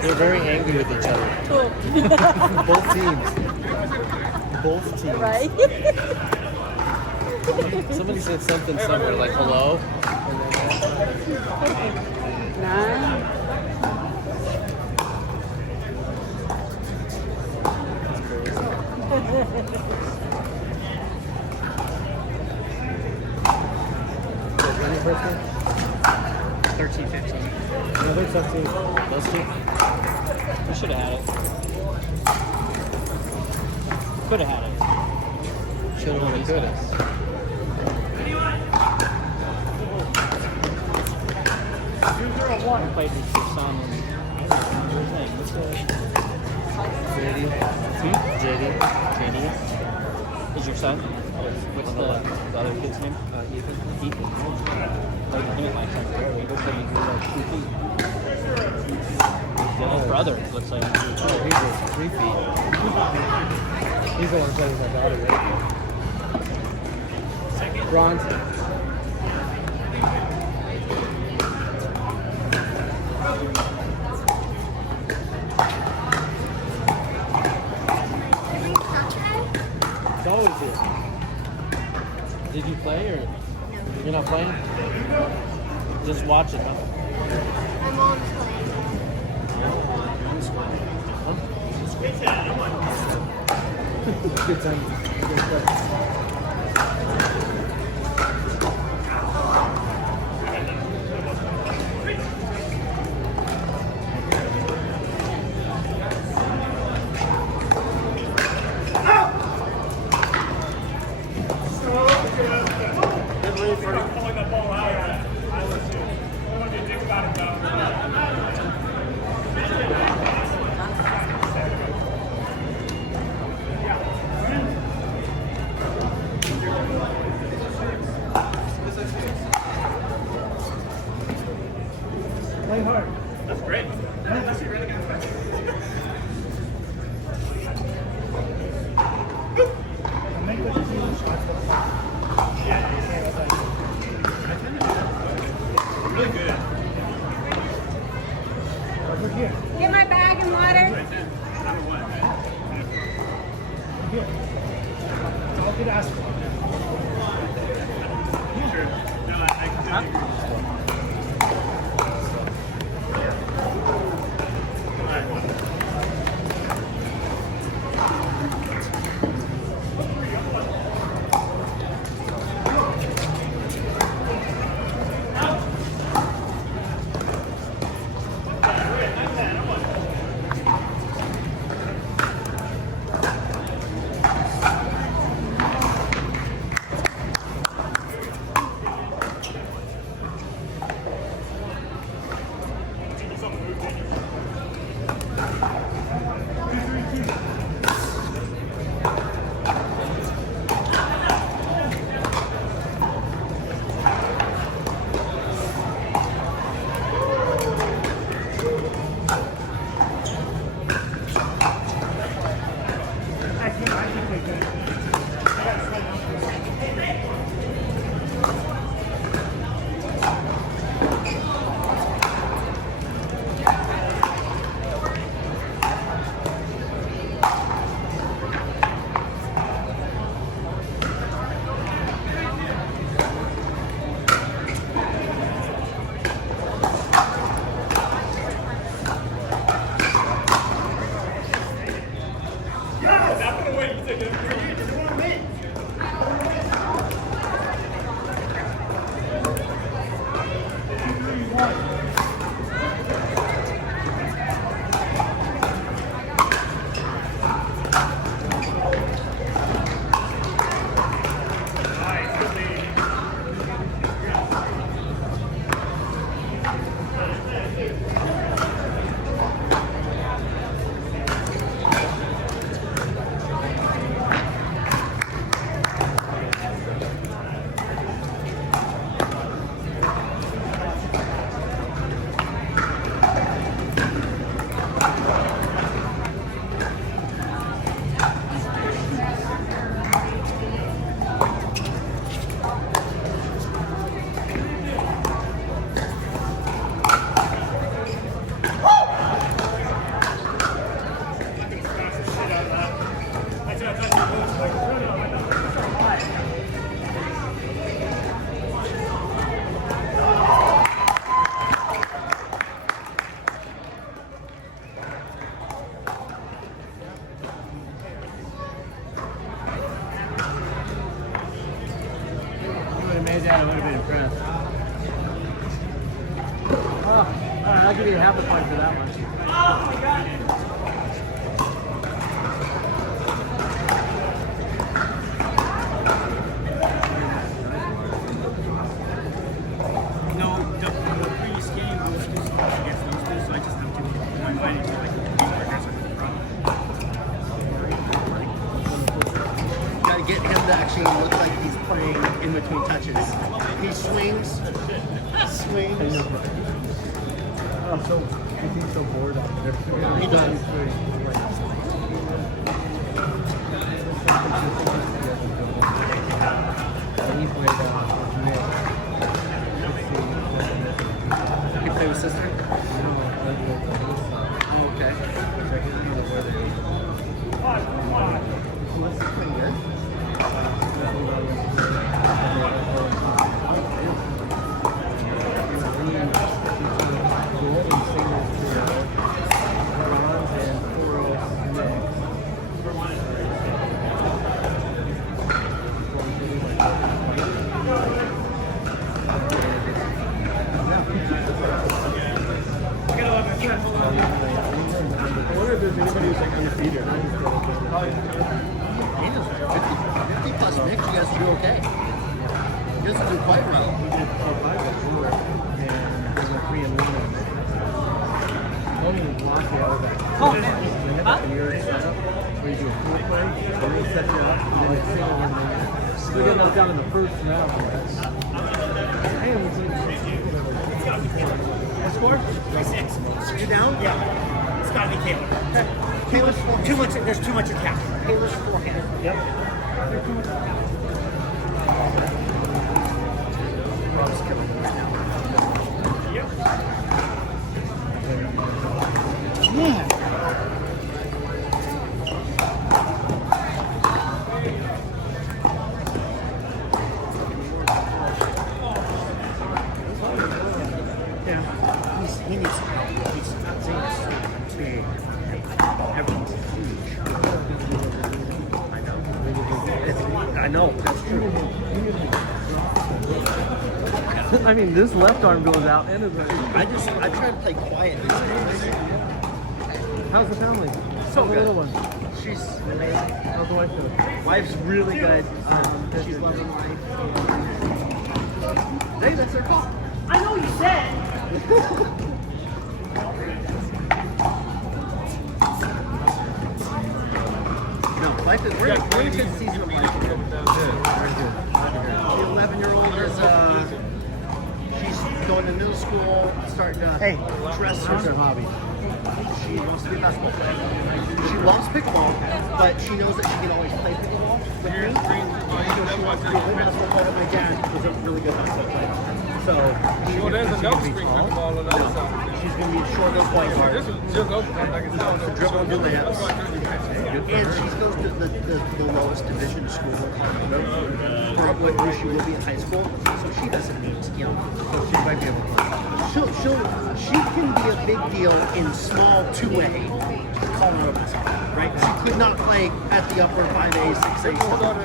They're very angry with each other. Both teams. Both teams. Right? Somebody said something somewhere like hello. Nine. Any birthday? 13, 15. No, they're tough too. Those two? We should have had it. Could have had it. Should have won. Could have. I played with your son and what's the JD. JD. JD? Is your son? What's the other kid's name? Ethan. Ethan. Played with him at my son's birthday. He looks like he's like 2 feet. The other brother looks like he's 2 feet. Oh, he's just 3 feet. He's the one who plays with my daughter, right? Bronze. It's always here. Did you play or you're not playing? Just watch it, huh? My mom's playing. Good time. Good practice. Play hard. That's great. That's actually really good question. Make what you do. Really good. Over here. Get my bag and water. Number one. Here. I'll get asked for. Sure. No, I completely agree. I'll give you half a point for that one. No, the previous game was just against those two, so I just have to one way to like Gotta get him to actually look like he's playing in between touches. He swings. Oh, so he seems so bored out there. He does. He played Nick. He played with sister? Okay. That's pretty good. I wonder if there's anybody who's like undefeated. 50 plus mix, you guys do okay. You guys do quite well. We did 5 before, and there's a 3 and 1. Only lost the other back. Oh, They have that weird setup where you do a full play, and they set you up, and then they single and then we got knocked down in the first round. Hey, it was What score? 3-6. You down? Yeah. It's gotta be Taylor. Taylor's forehand. There's too much attack. Taylor's forehand. Yep. Rob's killing him right now. He needs Zane's big. Everything's huge. I know. That's true. I mean, this left arm goes out and his right. I try to play quiet these days. How's the family? So How's the good. little one? She's amazing. How's the wife doing? Wife's really good. She's loving life. Hey, that's her call. I know you said. No, life is we're in a good season of life. The 11-year-old is she's going to middle school, starting to dress What's her her. hobby? She wants to be a basketball player. She loves pickleball, but she knows that she can always play pickleball with me. So she wants to be a good basketball player. My dad was a really good basketball player. So There's another screen ball on the other side. she's going to be a short little point guard. This was just open. Like it's not To dribble and do layups. And she goes to the lowest division of school in Colorado, for where she will be in high school. So she doesn't need, so she might be able to. She can be a big deal in small 2A Colorado basketball, right? She could not play at the upper 5A, 6A stuff.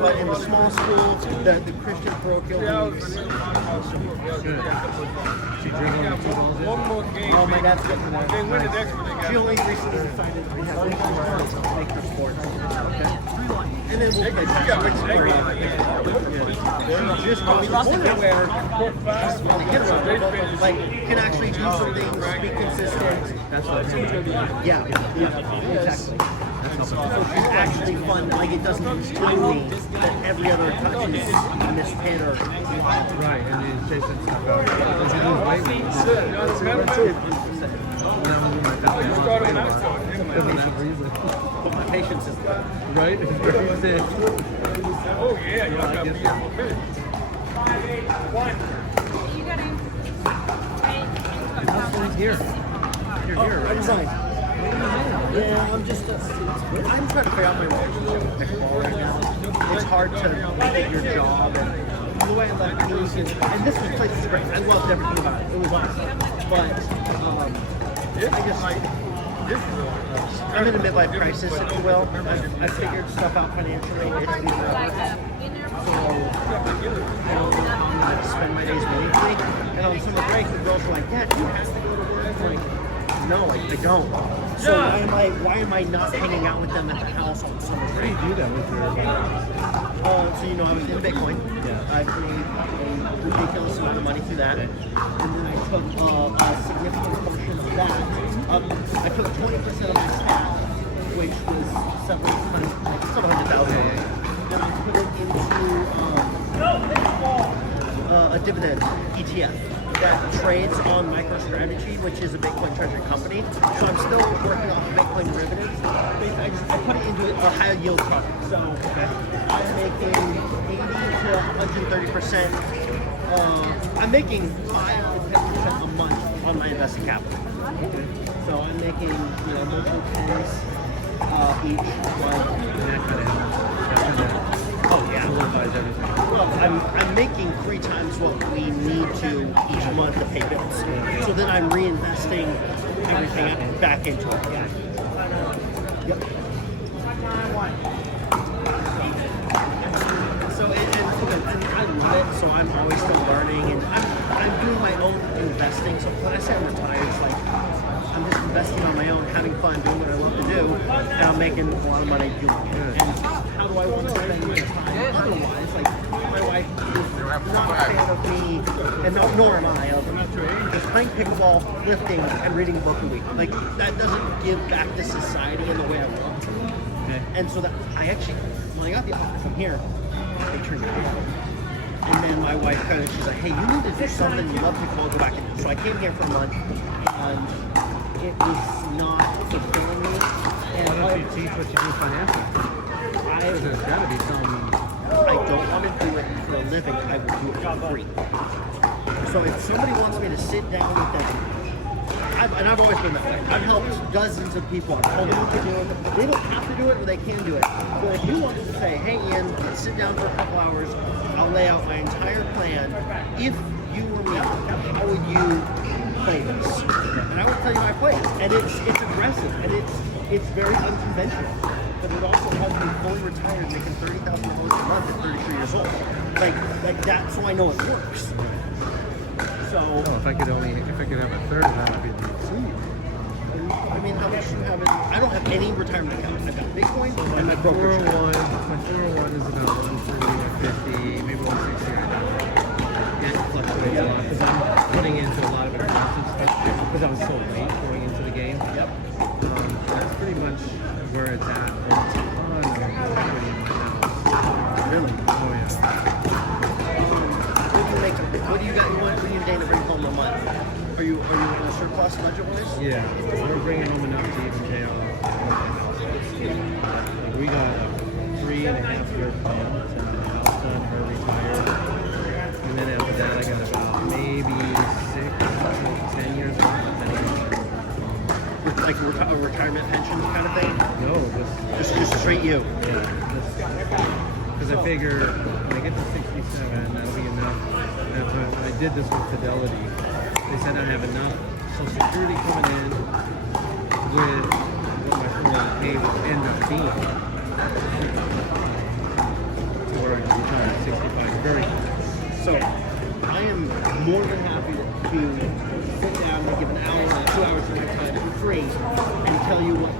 But in the small school, the Christian parochial leagues. She dribbling the 2 balls in. One more game. Oh, my dad's good for that. They win the next one. They got She only recently decided to have one to make her sport. Okay? And then we'll play basketball. Just goes to the point where she's really good at it. Like, can actually do some things, be consistent. That's what it's going to be. Yeah, exactly. So she's actually fun. Like, it doesn't scream me that every other touch is a missed hit or. Right, and he's chasing stuff out. Because you lose weight when you do that. Doesn't have reason. But my patience is good. Right? That's it. Oh, yeah. Y'all got to be able to finish. You got him. Hustle's here. You're here, right? Zane. Yeah, I'm just. I'm trying to figure out my relationship with pickleball right now. It's hard to fit your job and the way I love music. And this place is great. I loved everything about it. It was awesome. But I guess I'm in a midlife crisis, if you will. I figured stuff out financially. It's easier. So I don't spend my days meaningfully. And on summer break, the girls were like, "Dad, you have to go to work. Like, no, I don't. So why am I not hanging out with them at the house on summer How do break? you do that with your So you know, I was in Bitcoin. Yeah. I made a ridiculous amount of money through that, and then I took a significant portion of that. I took 20% of my stack, which was several hundred thousand, and I put it into a dividend ETF that trades on MicroStrategy, which is a Bitcoin treasury company. So I'm still working off Bitcoin derivatives. I put it into a high yield product. So I'm making 80 to 130%. I'm making 5 to 10% a month on my invested capital. So I'm making multiple tens each month. and that kind of helps. Oh yeah. Solidifies everything. Well, I'm making 3 times what we need to each month to pay bills. So then I'm reinvesting everything back into it. Yeah. Yep. So and I love it. So I'm always still learning, and I'm doing my own investing. So when I say I'm retired, it's like I'm just investing on my own, having fun, doing what I love to do, and I'm making a lot of money doing it. And how do I want to spend my time otherwise? Like, my wife is not a fan of me, and nor am I, of just playing pickleball, lifting, and reading a book a week. Like, that doesn't give back to society in the way I want to. Okay. And so that I actually, when I got the offer from here, they turned it down. And then my wife she's like, hey, you need to do something you love pickleball, go back and do. So I came here for a month, and it was not fulfilling me. And Why don't you teach what you do financially? There's got to be some. I don't want to do it for a living. I will do it for free. So if somebody wants me to sit down with them, and I've always been that way. I've helped dozens of people. I've told them what to do. They don't have to do it, but they can do it. So if you wanted to say, hey Ian, let's sit down for a couple hours, I'll lay out my entire plan. If you were me, how would you play this? And I would tell you my play. And it's aggressive, and it's very unconventional. But it also has me fully retired, making $30,000 a month at 33 years old. Like that's so I know it works. So If I could have a third of that, I'd be sweet. I mean, how much do you have? I don't have any retirement accounts. I've got Bitcoin and my brokerage. My 401 is about 140, 150, maybe 160 right now. It fluctuates a lot because I'm putting into a lot of investment stuff because I was so late going into the game. Yep. That's pretty much where it's at. There's a ton of liquidity in my house. Really? Oh yeah. What do you make? What do you got? What do you Dana bring home a month? Are you in a surplus budget wise? Yeah, we're bringing home enough to even pay off. Like we got a 3.5-year plan to have the house done, her retired, and then after that I got about maybe 6 to 10 years left. Like a retirement pension kind of thing? No, Just straight you. because I figure when I get to 67, that'll be enough. That's when I did this with Fidelity. They said I have enough Social Security coming in with what my 401k would end up being. To where I can retire at 65. Very close. So I am more than happy to sit down and give an hour or 2 hours of my time for free and tell you what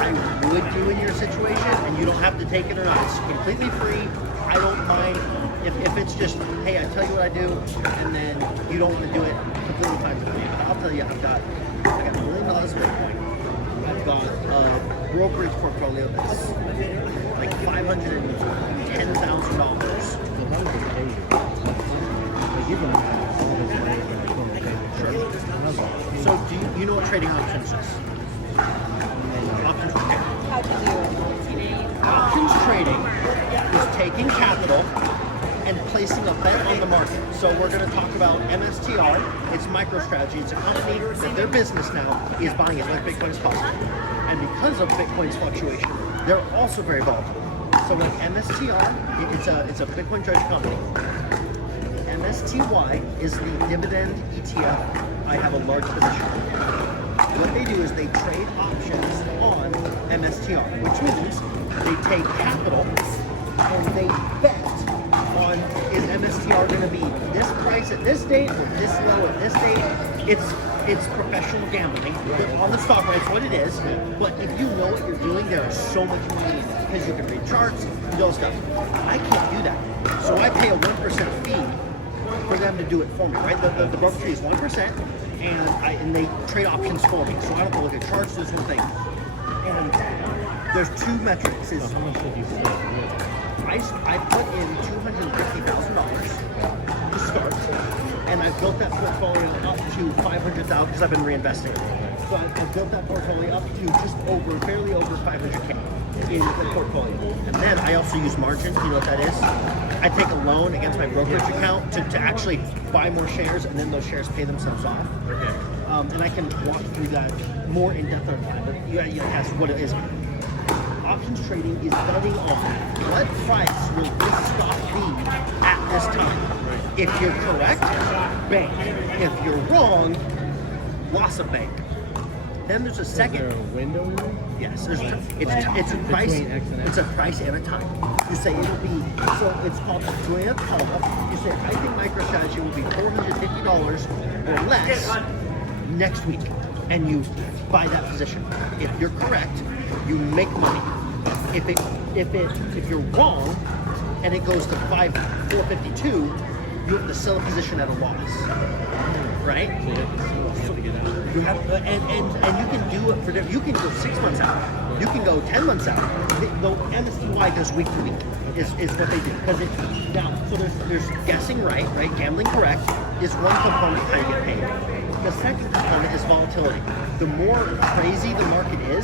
I would do in your situation, and you don't have to take it or not. It's completely free. I don't mind if it's just, hey, I tell you what I do, and then you don't want to do it, completely fine with me. I'll tell you, I got $1 million of Bitcoin. I've got a brokerage portfolio that's like $510,000. So do you know what trading options is? Options trading. How'd you do it? Options trading is taking capital and placing a bet on the market. So we're going to talk about MSTR. It's MicroStrategy. It's a company that their business now is buying as much Bitcoin as possible. And because of Bitcoin's fluctuation, they're also very volatile. So like MSTR, it's a Bitcoin treasury company. MSTY is the dividend ETF I have a large position in. What they do is they trade options on MSTR, which means they take capital and they bet on, is MSTR going to be this price at this date or this low at this date? it's professional gambling on the stock market. It's what it is. But if you know what you're doing, there is so much money in it because you can read charts and do all stuff. I can't do that, so I pay a 1% fee for them to do it for me. Right? The broker fee is 1%, and they trade options for me. So I don't have to look at charts. This one thing. And there's two metrics. So how much did you start with? I put in $250,000 to start, and I've built that portfolio up to $500,000 because I've been reinvesting. So I've built that portfolio up to just barely over $500K in the portfolio. And then I also use margin. You know what that is? I take a loan against my brokerage account to actually buy more shares, and then those shares pay themselves off. Okay. And I can walk through that more in depth on time, but you ask what it is. Options trading is betting on what price will this stock be at this time. If you're correct, bank. If you're wrong, loss of bank. Then there's a second. Is there a window in there? Yes, it's a price. Between X and X. It's a price and a time. You say it'll be so. It's called a grand call. You say I think MicroStrategy will be $450 or less next week, and you buy that position. If you're correct, you make money. If you're wrong, and it goes to 452, you have to sell a position at a loss, right? So you have to get out. You have, and you can do it for different. You can go 6 months out. You can go 10 months out. The MSCY does week to week is what they do because now. So there's guessing right, gambling correct is one component how you get paid. The second component is volatility. The more crazy the market is,